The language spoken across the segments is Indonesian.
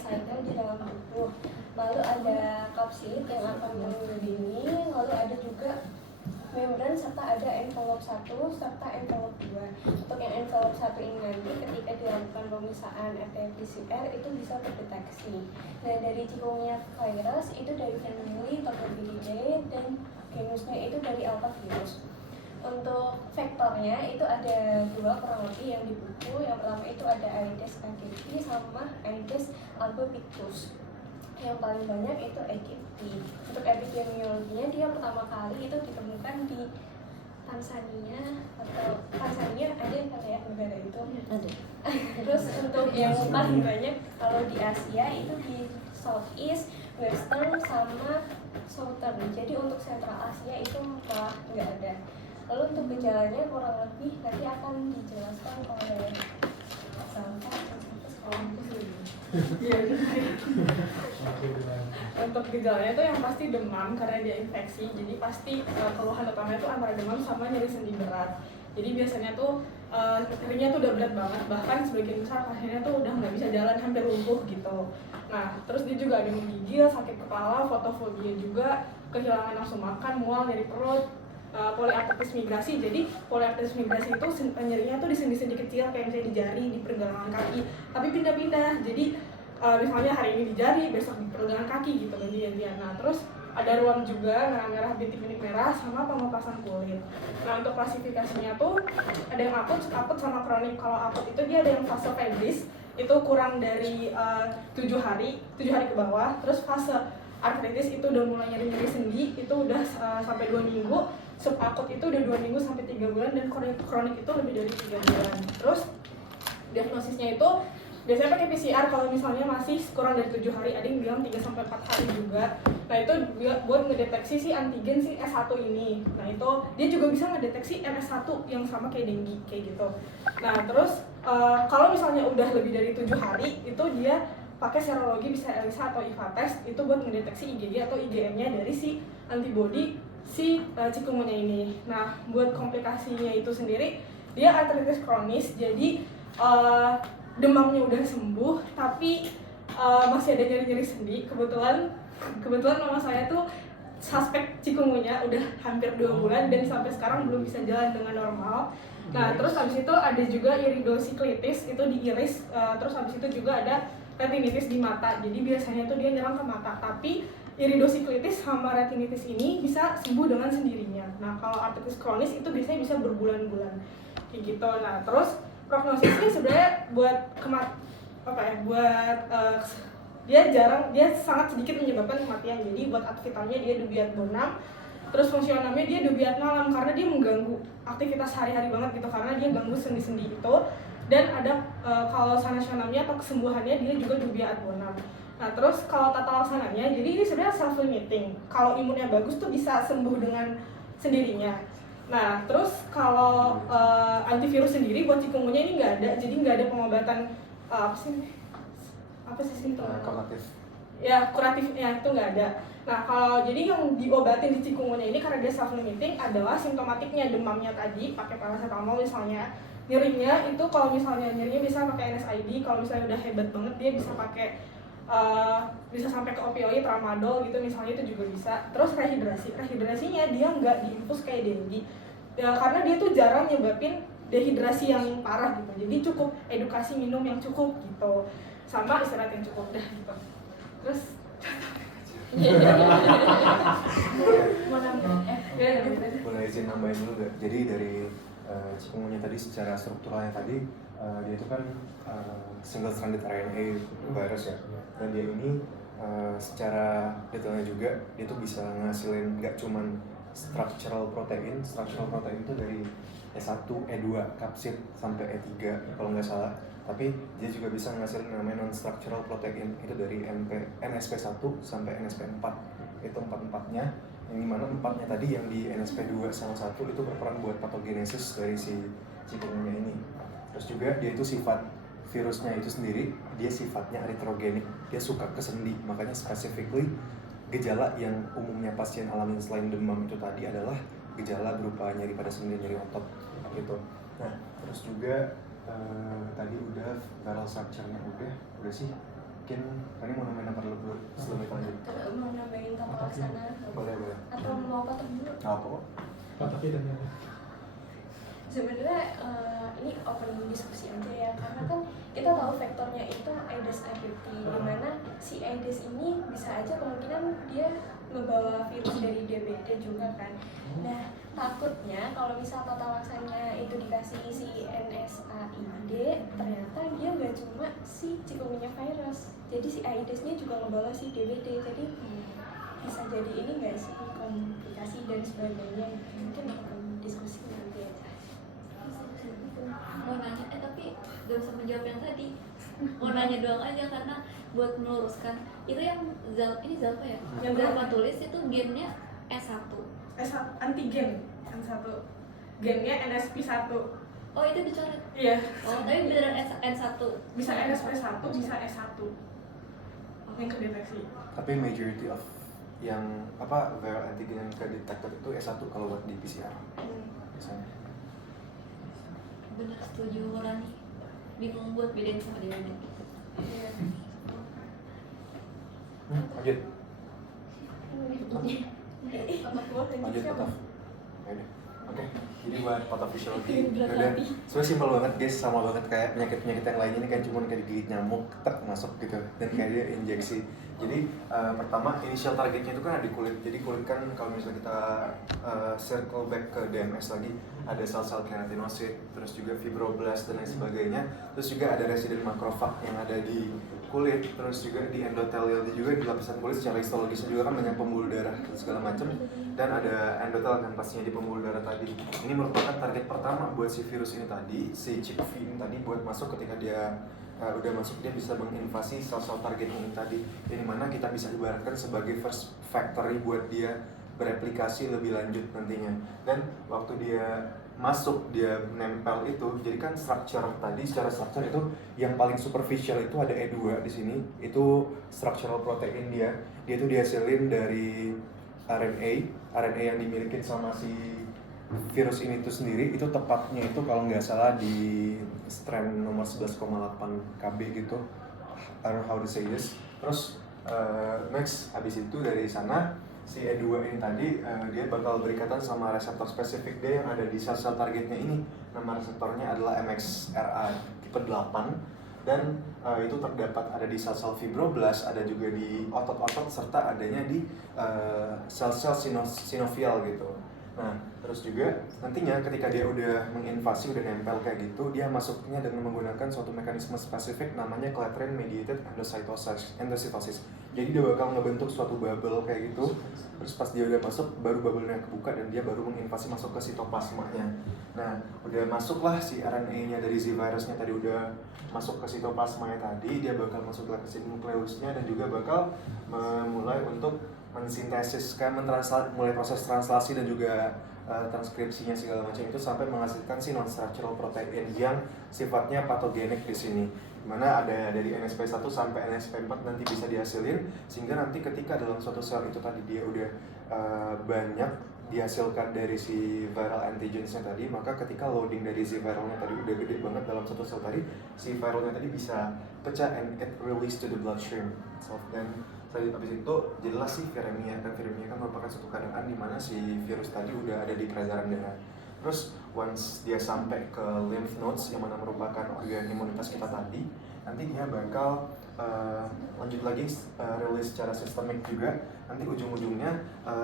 cycle di dalam tubuh. Lalu ada kapsid yang akan melindungi, lalu ada juga membran serta ada envelope 1 serta envelope 2. Untuk yang envelope 1 ini nanti ketika dilakukan pemeriksaan RT-PCR itu bisa terdeteksi. Nah, dari chikungunya virus itu dari famili Tobacillidae dan genusnya itu dari alpha virus. Untuk vektornya itu ada 2 kurang lebih yang di buku. Yang pertama itu ada Aedes aegypti sama Aedes albopictus. Yang paling banyak itu aegypti. Untuk epidemiologinya dia pertama kali itu ditemukan di Tanzania ada yang ya negara itu. Ada. Terus untuk yang paling banyak kalau di Asia itu di Southeast, Western sama Southern. Jadi untuk Central Asia itu malah nggak ada. Lalu untuk gejalanya kurang lebih nanti akan dijelaskan oleh Untuk gejalanya itu yang pasti demam karena dia infeksi, jadi pasti keluhan utamanya itu antara demam sama nyeri sendi berat. Jadi biasanya tuh nyerinya tuh udah berat banget, bahkan sebagian besar pasiennya tuh udah nggak bisa jalan, hampir lumpuh gitu. Nah, terus dia juga ada menggigil, sakit kepala, fotofobia juga, kehilangan nafsu makan, mual, nyeri perut, poliarteritis migrasi. Jadi poliarteritis migrasi itu nyerinya tuh di sendi-sendi kecil kayak misalnya di jari, di pergelangan kaki, tapi pindah-pindah. Jadi misalnya hari ini di jari, besok di pergelangan kaki gitu ganti-gantian. Nah, terus ada ruam juga, merah-merah, bintik-bintik merah, sama pengelupasan kulit. Nah, untuk klasifikasinya tuh ada yang akut sama kronik. Kalau akut itu dia ada yang fase febris, itu kurang dari 7 hari ke bawah. Terus fase artritis itu udah mulai nyeri-nyeri sendi, itu udah sampai 2 minggu. Subakut itu udah 2 minggu sampai 3 bulan, dan kronik itu lebih dari 3 bulan. Terus diagnosisnya itu biasanya pakai PCR kalau misalnya masih kurang dari 7 hari, ada yang bilang 3 sampai 4 hari juga. Nah, itu buat ngedeteksi si antigen si S1 ini. Nah, itu dia juga bisa ngedeteksi MS1 yang sama kayak dengue kayak gitu. Nah, terus kalau misalnya udah lebih dari 7 hari itu dia pakai serologi, bisa ELISA atau IVA test itu buat ngedeteksi IgG atau IgM-nya dari si antibody si chikungunya ini. Nah, buat komplikasinya itu sendiri dia artritis kronis, jadi demamnya udah sembuh tapi masih ada nyeri-nyeri sendi. Kebetulan mama saya tuh suspek chikungunya udah hampir 2 bulan dan sampai sekarang belum bisa jalan dengan normal. Nah, terus habis itu ada juga iridosiklitis itu di iris, terus habis itu juga ada retinitis di mata. Jadi biasanya tuh dia nyerang ke mata, tapi iridosiklitis sama retinitis ini bisa sembuh dengan sendirinya. Nah, kalau artritis kronis itu biasanya bisa berbulan-bulan kayak gitu. Nah, terus prognosisnya sebenarnya buat dia sangat sedikit menyebabkan kematian. Jadi buat aktivitasnya dia dubiat bonam, terus fungsionalnya dia dubiat malam karena dia mengganggu aktivitas sehari-hari banget gitu, karena dia ganggu sendi-sendi itu. Dan ada kalau sanasionalnya atau kesembuhannya dia juga dubiat bonam. Nah, terus kalau tata laksananya, jadi ini sebenarnya self-limiting. Kalau imunnya bagus tuh bisa sembuh dengan sendirinya. Nah, terus kalau antivirus sendiri buat chikungunya ini nggak ada, jadi nggak ada pengobatan apa sih simptom? Kuratifnya itu nggak ada. Nah, kalau jadi yang diobatin di chikungunya ini karena dia self-limiting adalah simptomatiknya, demamnya tadi pakai paracetamol misalnya. Nyerinya itu kalau misalnya nyerinya bisa pakai NSAID, kalau misalnya udah hebat banget dia bisa pakai bisa sampai ke opioid, tramadol gitu misalnya, itu juga bisa. Terus rehidrasinya dia nggak diinfus kayak dengue ya, karena dia tuh jarang nyebabin dehidrasi yang parah gitu. Jadi cukup edukasi minum yang cukup gitu, sama istirahat yang cukup dah gitu. Terus boleh izin nambahin dulu gak? Jadi dari chikungunya tadi secara strukturalnya tadi dia itu kan single stranded RNA virus ya, dan dia ini secara detailnya juga dia tuh bisa ngasilin nggak cuman structural protein itu dari E1, E2, kapsid sampai E3 kalau nggak salah, tapi dia juga bisa ngasilin namanya non-structural protein itu dari NSP1 sampai NSP4, itu 4-4-nya, yang dimana 4-nya tadi yang di NSP2 sama 1 itu berperan buat patogenesis dari si chikungunya ini. Terus juga dia itu sifat virusnya itu sendiri, dia sifatnya aritrogenik, dia suka ke sendi, makanya specifically gejala yang umumnya pasien alami selain demam itu tadi adalah gejala berupa nyeri pada sendi, nyeri otot gitu. Nah, terus juga tadi udah viral structure-nya udah sih mungkin kalian mau nambahin apa dulu sebelum kita lanjut? Mau nambahin tata laksana Boleh. atau mau apa dulu? Apa kok? Sebenarnya ini open diskusi aja ya, karena kan kita tahu vektornya itu Aedes aegypti, dimana si Aedes ini bisa aja kemungkinan dia membawa virus dari DBT juga kan. Nah, takutnya kalau misal tata laksana itu dikasih si NSAID, ternyata dia nggak cuma si chikungunya virus, jadi si Aedesnya juga membawa si DBT, jadi bisa jadi ini nggak sih komplikasi dan sebagainya. Mungkin open diskusi nanti aja. Mau nanya tapi gak bisa menjawab yang tadi. Mau nanya doang aja karena buat meluruskan itu yang ini Zalpa ya, yang Zalpa tulis itu gennya S1 Antigen yang satu, gennya NSP1. oh itu dicoret. Iya. Oh tapi beneran N1 Bisa NSP1, bisa S1 yang kedeteksi. Tapi majority of yang viral antigen yang kedetektor itu S1 kalau buat di PCR biasanya. bener setuju Rani, bingung buat bedain sama DBT. Iya. Lanjut. Lanjut Patah. Oke. Jadi buat pathophysiology Berat udah hati. sebenarnya simpel banget guys, sama banget kayak penyakit-penyakit yang lainnya. Ini kan cuma kayak digigit nyamuk tek masuk gitu dan kayak dia injeksi. Jadi pertama initial targetnya itu kan ada di kulit. Jadi kulit kan kalau misalnya kita circle back ke DMS lagi, ada sel-sel keratinosit, terus juga fibroblast dan lain sebagainya. Terus juga ada resident makrofag yang ada di kulit, terus juga di endotelial juga di lapisan kulit. Secara histologisnya juga kan banyak pembuluh darah dan segala macam, dan ada endotel kan pastinya di pembuluh darah tadi. Ini merupakan target pertama buat si virus ini tadi, si CHIKV ini tadi, buat masuk. Ketika dia udah masuk, dia bisa menginvasi sel-sel target ini tadi, ini mana kita bisa ibaratkan sebagai first factory buat dia bereplikasi lebih lanjut nantinya. Dan waktu dia masuk, dia nempel itu, jadi kan structure tadi, secara structure itu yang paling superficial itu ada E2 di sini, itu structural protein dia itu dihasilin dari RNA yang dimiliki sama si virus ini tuh sendiri. Itu tepatnya itu kalau nggak salah di strand nomor 11,8 KB gitu, I don't know how to say this. Terus next, habis itu dari sana si E2 ini tadi dia bakal berikatan sama reseptor spesifik dia yang ada di sel-sel targetnya ini. Nama reseptornya adalah MXRA tipe 8, dan itu terdapat ada di sel-sel fibroblast, ada juga di otot-otot, serta adanya di sel-sel sinovial gitu. Nah, terus juga nantinya ketika dia udah menginvasi, udah nempel kayak gitu, dia masuknya dengan menggunakan suatu mekanisme spesifik namanya Clathrin mediated endocytosis. Jadi dia bakal ngebentuk suatu bubble kayak gitu. Terus pas dia udah masuk, baru bubble-nya kebuka dan dia baru menginvasi masuk ke sitoplasmanya. Nah, udah masuklah si RNA-nya dari Z virusnya tadi udah masuk ke sitoplasmanya tadi, dia bakal masuk ke nukleusnya dan juga bakal memulai untuk mensintesis, mulai proses translasi dan juga transkripsinya segala macam itu sampai menghasilkan si non-structural protein yang sifatnya patogenik di sini. Dimana ada dari NSP1 sampai NSP4 nanti bisa dihasilin, sehingga nanti ketika dalam suatu sel itu tadi dia udah banyak dihasilkan dari si viral antigensnya tadi, maka ketika loading dari si viralnya tadi udah gede banget dalam satu sel tadi, si viralnya tadi bisa pecah and it release to the bloodstream. Dan habis itu jelas sih viremia, dan viremia kan merupakan suatu keadaan di mana si virus tadi udah ada di peredaran darah. Terus once dia sampai ke lymph nodes yang mana merupakan organ imunitas kita tadi, nanti dia bakal lanjut lagi rilis secara sistemik juga. Nanti ujung-ujungnya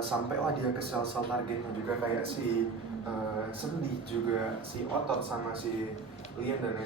sampailah dia ke sel-sel targetnya juga, kayak si sendi juga, si otot sama si lien dan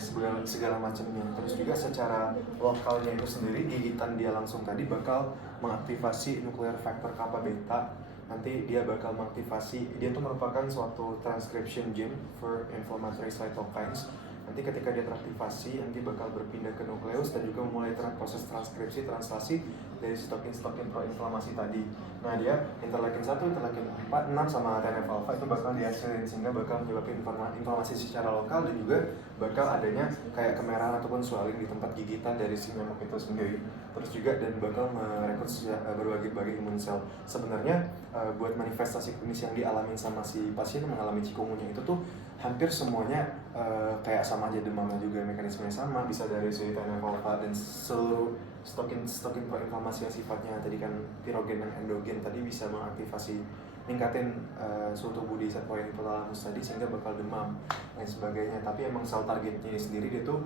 segala macamnya. Terus juga secara lokalnya itu sendiri, gigitan dia langsung tadi bakal mengaktifasi nuclear factor kappa beta. Nanti dia bakal mengaktifasi, dia itu merupakan suatu transcription gene for inflammatory cytokines. Nanti ketika dia teraktivasi, nanti bakal berpindah ke nukleus dan juga memulai proses transkripsi, translasi dari sitokin proinflamasi tadi. Nah, dia interleukin 1, interleukin 4, 6 sama TNF-alpha itu bakal dihasilin, sehingga bakal menyebabkan inflamasi secara lokal dan juga bakal adanya kayak kemerahan ataupun swelling di tempat gigitan dari si nyamuk itu sendiri. Terus juga dan bakal merekrut berbagai imun sel. Sebenarnya buat manifestasi klinis yang dialami sama si pasien yang mengalami chikungunya itu tuh hampir semuanya kayak sama aja demamnya juga, mekanismenya sama, bisa dari si TNF-alpha dan seluruh stokin proinflamasi yang sifatnya tadi kan pirogen dan endogen tadi bisa mengaktifasi, ningkatin suhu tubuh di zat hipotalamus tadi sehingga bakal demam dan sebagainya. Tapi emang sel targetnya ini sendiri dia tuh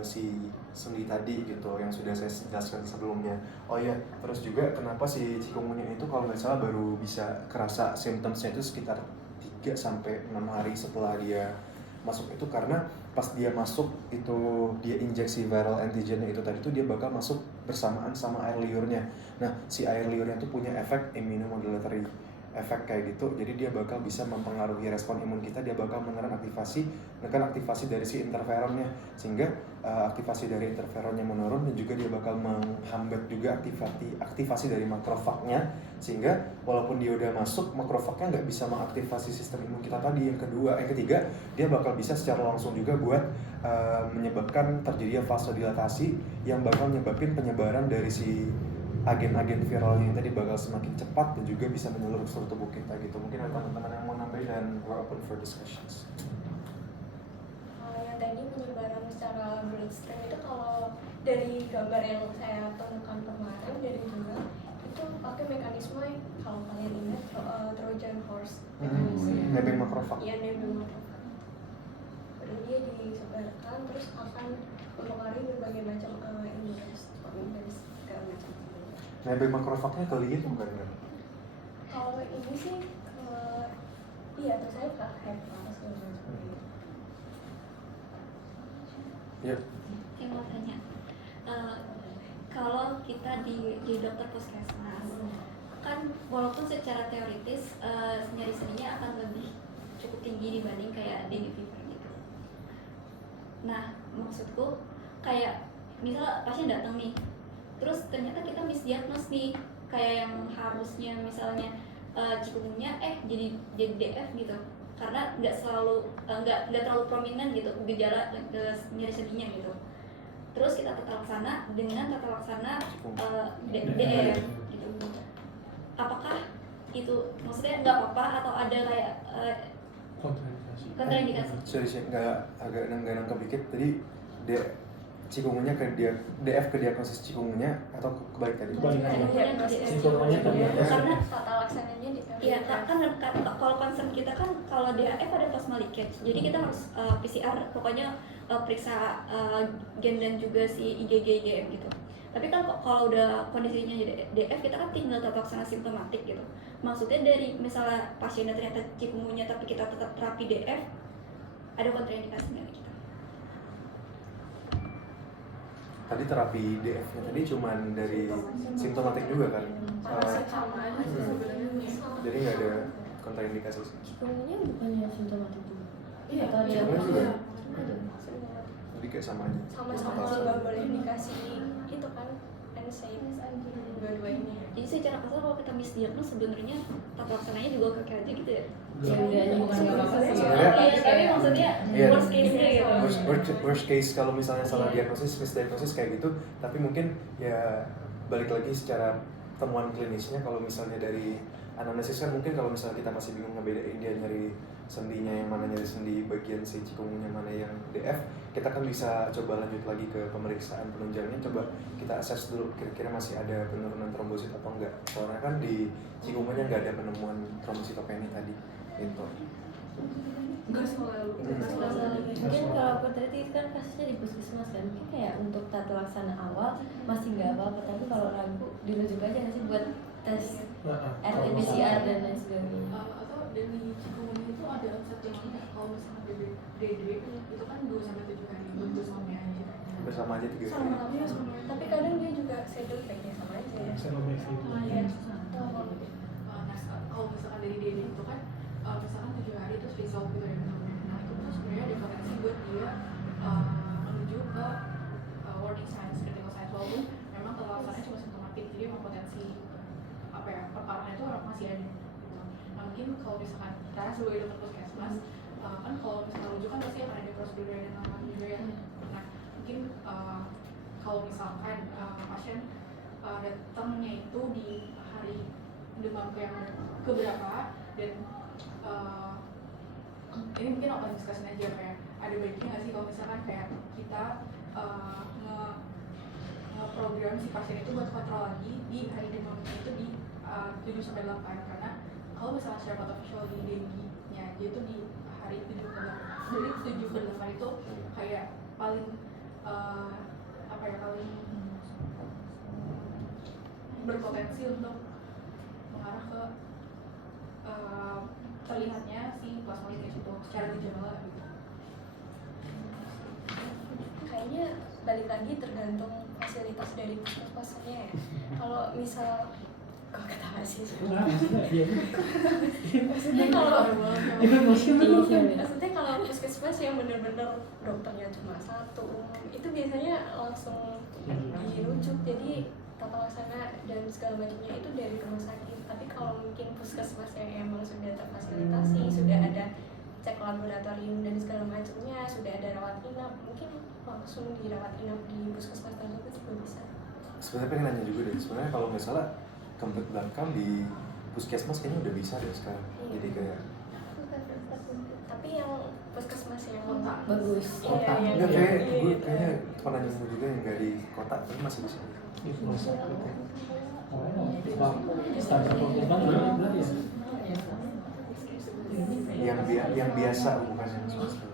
si sendi tadi gitu yang sudah saya jelaskan sebelumnya. Oh iya, terus juga kenapa si chikungunya itu kalau nggak salah baru bisa kerasa symptomsnya itu sekitar 3-6 hari setelah dia masuk, itu karena pas dia masuk itu dia injeksi viral antigennya itu tadi tuh dia bakal masuk bersamaan sama air liurnya. Nah si air liurnya tuh punya efek immunomodulatory efek kayak gitu, jadi dia bakal bisa mempengaruhi respon imun kita, dia bakal menekan aktivasi dari si interferonnya, sehingga aktivasi dari interferonnya menurun dan juga dia bakal menghambat juga aktivasi dari makrofagnya, sehingga walaupun dia udah masuk, makrofagnya nggak bisa mengaktifasi sistem imun kita tadi. Yang ketiga dia bakal bisa secara langsung juga buat menyebabkan terjadinya vasodilatasi yang bakal menyebabkan penyebaran dari si agen-agen viralnya yang tadi bakal semakin cepat dan juga bisa menyeluruh seluruh tubuh kita gitu. Mungkin ada teman-teman yang mau nambahin dan we're open for discussions. Yang tadi penyebaran secara bloodstream itu kalau dari gambar yang saya temukan kemarin dari jurnal itu pakai mekanisme kalau kalian ingat Trojan horse mekanisme. Nebeng makrofag. Iya, nebeng makrofag. Baru dia disebarkan terus akan mempengaruhi berbagai macam imunitas segala macam. Nebeng makrofagnya kali itu bukan kan? Kalau ini sih iya terus saya ke HEPA segala macam gitu. Iya. Saya mau tanya, kalau kita di dokter puskesmas, kan walaupun secara teoritis nyeri-nyerinya akan lebih cukup tinggi dibanding kayak dengue fever gitu. Nah, maksudku kayak misal pasien datang nih, terus ternyata kita misdiagnose nih, kayak yang harusnya misalnya chikungunya jadi DF gitu, karena nggak terlalu prominent gitu gejala nyeri sendinya gitu. Terus kita tata laksana dengan tata laksana DF gitu. Apakah itu maksudnya nggak apa-apa atau ada kayak kontraindikasi? Sorry, agak nangkep dikit. Tadi chikungunya DF ke diagnosis chikungunya atau kebalik tadi? Chikungunya ke diagnosis. Karena tata laksananya di iya, kan kalau concern kita kan kalau DAF ada plasma leakage, jadi kita harus PCR, pokoknya periksa gen dan juga si IgG IgM gitu. Tapi kan kalau udah kondisinya DF, kita kan tinggal tata laksana simptomatik gitu. Maksudnya dari misalnya pasiennya ternyata chikungunya tapi kita tetap terapi DF, ada kontraindikasinya kita. Tadi terapi DF-nya tadi cuman dari simptomatik juga kan? Sama aja sih sebenarnya. Jadi nggak ada kontraindikasi sih. Chikungunya bukannya simptomatik juga? Iya, Atau dia chikungunya juga. semua Jadi kayak sama aja. sama-sama nggak boleh dikasih itu kan NSAID dua-duanya. Jadi secara kasar kalau kita misdiagnose sebenarnya tata laksananya juga kayak aja gitu ya. Ya enggak, bukan apa-apa sih. Sebenarnya- Iya, tapi maksudnya Iya. worst case-nya gitu. Worst case kalau misalnya salah diagnosis, misdiagnosis kayak gitu, tapi mungkin ya balik lagi secara temuan klinisnya. Kalau misalnya dari anamnesis kan mungkin kalau misalnya kita masih bingung ngebedain dia nyari sendinya yang mana nyari sendi bagian si chikungunya mana yang DF, kita kan bisa coba lanjut lagi ke pemeriksaan penunjangnya, coba kita assess dulu kira-kira masih ada penurunan trombosit atau enggak, soalnya kan di chikungunya nggak ada penemuan trombositopenia tadi gitu. Nggak selalu. Mungkin kalau aku tadi kan kasusnya di puskesmas kan, mungkin kayak untuk tata laksana awal masih nggak apa-apa, tapi kalau ragu dirujuk aja nggak sih buat tes RT-PCR dan lain sebagainya. Atau dari chikungunya itu ada satu yang nggak, kalau misalnya DD itu kan 2-7 hari untuk suami aja. Bersama aja 3 hari. Sama, iya sama. Tapi kadang dia juga schedule baiknya sama aja ya. Iya. Nah, kalau misalkan dari DD itu kan misalkan 7 hari terus result gitu ya. Nah itu tuh sebenarnya ada potensi buat dia menuju ke warning signs, critical signs, walaupun memang terlaksananya cuma simptomatik, jadi memang potensi perparahan itu masih ada gitu. Nah mungkin kalau misalkan kita sebagai dokter puskesmas kan kalau misalkan rujuk kan pasti akan ada prosedur dan lain-lain juga ya. Nah mungkin kalau misalkan pasien datangnya itu di hari demam yang keberapa dan ini mungkin open discussion aja, kayak ada baiknya nggak sih kalau misalkan kayak kita nge-program si pasien itu buat kontrol lagi di hari demamnya itu di 7-8, karena kalau misalnya secara patofisial di dengue-nya dia itu di hari 7-8, dari 7-8 itu kayak paling paling berpotensi untuk mengarah ke terlihatnya si plasmodium itu secara gejala gitu. Kayaknya balik lagi tergantung fasilitas dari puskesmasnya ya. Kalau misal kok ketawa sih? Maksudnya kalau puskesmas yang bener-bener dokternya cuma satu, itu biasanya langsung dirujuk, jadi tata laksana dan segala macamnya itu dari rumah sakit. Tapi kalau mungkin puskesmas yang emang sudah terfasilitasi, sudah ada cek laboratorium dan segala macamnya, sudah ada rawat inap, mungkin langsung dirawat inap di puskesmas tersebut juga bisa. Sebenarnya pengen nanya juga deh, sebenarnya kalau nggak salah complete blood count di puskesmas kayaknya udah bisa deh sekarang. Jadi kayak tapi yang puskesmas yang kota bagus. kota, enggak kayak gue kayaknya pernah nemu juga yang nggak di kota, tapi masih bisa. Yang biasa bukan yang swasta.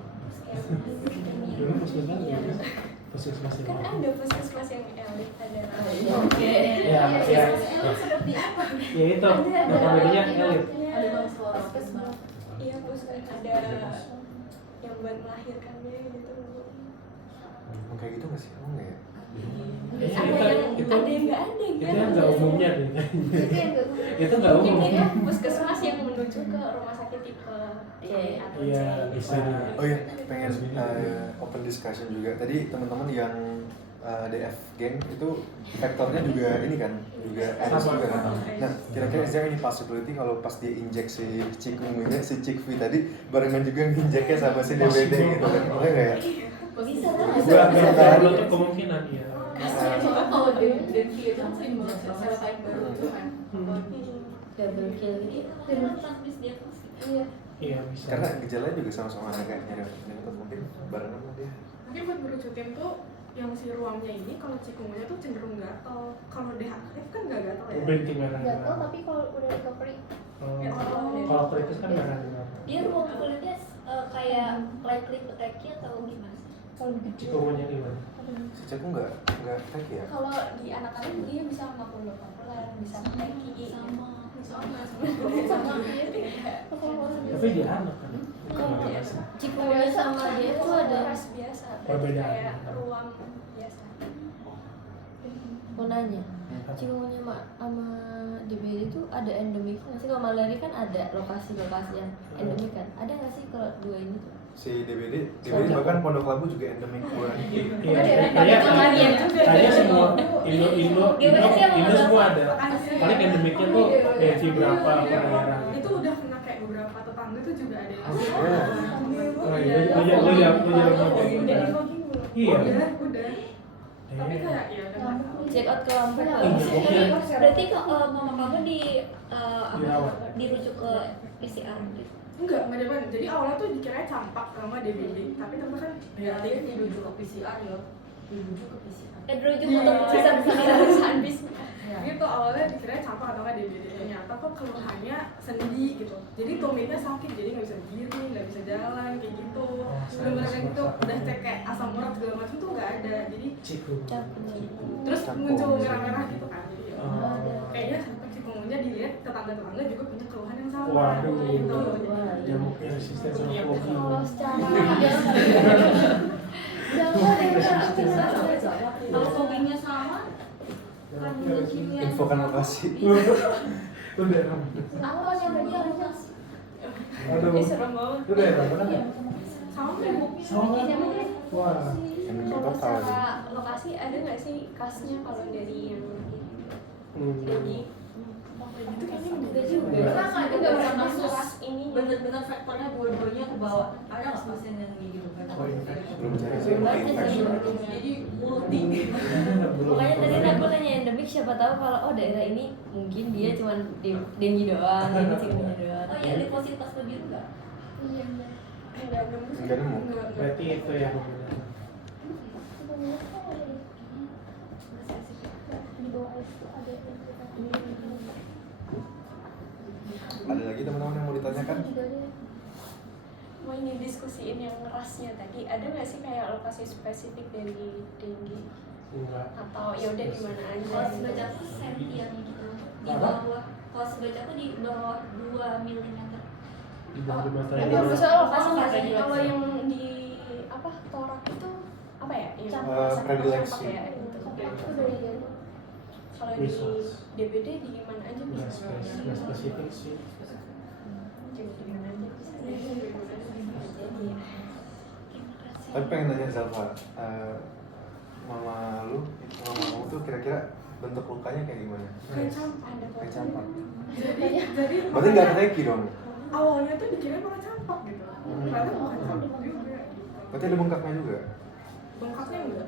Puskesmas kan ada puskesmas yang elit, ada ya itu namanya elit. Ada puskesmas. iya puskesmas ada yang buat melahirkannya gitu. Kayak gitu nggak sih? Oh nggak ya? Ada yang nggak ada Itu yang nggak umumnya deh. Itu nggak mungkin umum. itu puskesmas yang menuju ke rumah sakit tipe A atau C. Iya, bisa. Oh iya, pengen open discussion juga. Tadi teman-teman yang DF Gang itu faktornya juga ini kan, juga RS juga kan. Nah, kira-kira is there any possibility kalau pas dia injeksi Cikungnya, si Cikvi tadi barengan juga nginjeknya sama si DBD gitu kan? Boleh nggak ya? Bisa Gua akan untuk kemungkinan ya. Coba kalau dengue itu kan sering banget serotype baru itu kan. Double kill gitu. Karena transmis diagnosis. Iya. Iya bisa. Karena gejalanya juga sama-sama agak nyeri, jadi mungkin barengan sama dia. Mungkin buat merucutin tuh yang si ruamnya ini kalau cikungunya tuh cenderung gatal. Kalau deaktif kan nggak gatal ya. Bintik merah. Gatal tapi kalau udah recovery Kalau kritis kan merah. Dia ruang kulitnya kayak likely attack atau gimana sih? kalau gede. Cikungunya gimana? Si Cikung nggak tek ya? Kalau di anak-anak dia bisa 50-50-an, bisa teki Sama Tapi dia anak kan. Cikungunya sama dia tuh ada biasa, Perbedaan. kayak ruang biasa. mau nanya. Cikungunya sama DBD itu ada endemik nggak sih? Kalau malaria kan ada lokasi-lokasi yang endemik kan. Ada nggak sih kalau dua ini tuh? Si DBD bahkan Pondok Labu juga endemik buat. Iya, kayak semua Indo semua ada. Paling endemiknya tuh Devi berapa per daerah. Itu udah kena kayak beberapa tetangga tuh juga ada yang Oh iya, lo jawab. Iya. udah. Tapi kayak ya udah. Check out ke Lampung nggak? Iya. berarti kalau mama kamu Dirawat. dirujuk ke PCR gitu. Enggak depan. Jadi awalnya tuh dikira campak sama DBD, tapi ternyata kan Ya, dia dirujuk ke PCR ya. Dirujuk ke PCR. Dirujuk Iya. untuk pemeriksaan bis. gitu awalnya dikira campak atau nggak DBD, ternyata kok keluhannya sendi gitu. Jadi tumitnya sakit, jadi nggak bisa berdiri, nggak bisa jalan kayak gitu. Bener-bener kayak gitu, udah cek kayak asam urat segala macam tuh nggak ada. Jadi terus muncul merah-merah gitu kan. Jadi ya, kayaknya sampai cikungunya dilihat tetangga-tetangga juga punya keluhan yang sama. Waduh. Gitu. Jamuk resisten sama kopi. Kalau secara Kalau foggingnya sama, Infokan lokasi. Udah. apa yang dia harus? Aduh. serem banget. Udah ya, mana? Sama kan? Sama. Wah. Kalau secara lokasi ada nggak sih kasnya kalau dari yang jadi itu kayaknya enggak juga. Karena Itu nggak bisa masuk kas ini. Bener-bener faktornya dua-duanya ke bawah. Ada nggak pasien yang kayak gitu kan? Belum cari sih infection. Jadi multi. Makanya tadi aku nanya endemik, siapa tahu kalau daerah ini mungkin dia cuma dengue doang, ini cikungunya doang. Oh iya, limfositas biru nggak? Enggak nemu sih. Nggak nemu. Berarti itu yang benar. Di bawah itu ada Ada lagi teman-teman yang mau ditanyakan? mau ini diskusiin yang rasnya tadi, ada nggak sih kayak lokasi spesifik dari dengue Enggak. atau ya udah di mana aja? Kalau sebaca aku sentian gitu di Apa? bawah, kalau sebaca aku di bawah 2 mm. Di bawah di mata Enggak, ini. maksudnya Masuk lokasi nggak sih. sih? Kalau yang di apa torak itu apa ya? Yang predileksi. campak ya gitu. Kalau di Resource. DBD di mana aja Nggak bisa? nggak spesifik sih. Jadi di mana aja bisa. Jadi Tapi pengen nanya Zalfa, mama kamu tuh kira-kira bentuk lukanya kayak gimana? Kayak campak. ada Kayak campak. Jadi Berarti nggak ada teki dong? awalnya tuh dikira malah campak gitu. Ternyata bukan campak juga. Berarti ada bengkaknya juga? Bengkaknya enggak.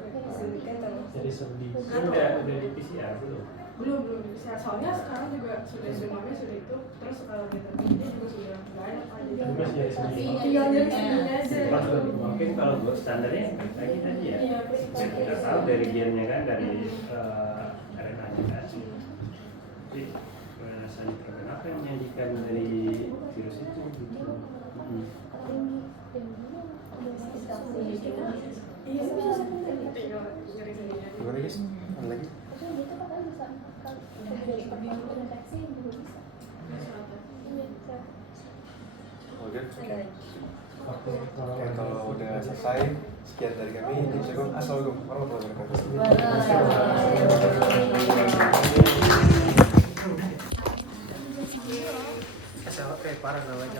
Jadi sedih. Udah di PCR belum? Belum soalnya sekarang juga sudah demamnya sudah itu, terus kalau vitaminnya juga sudah nggak ada kan. Tapi masih jadi sedih. Tinggal dari sininya aja. Mungkin kalau buat standarnya yang balik lagi tadi ya, Iya, yang kita tahu dari gennya kan, dari RNA-nya kan. Jadi sanitron apa yang menyajikan dari virus itu gitu. Iya, tinggal dari sininya. Gimana guys? Ada lagi? Oke. Oke, kalau Oke, kalau udah selesai, sekian dari kami. Assalamualaikum warahmatullahi wabarakatuh. parah namanya.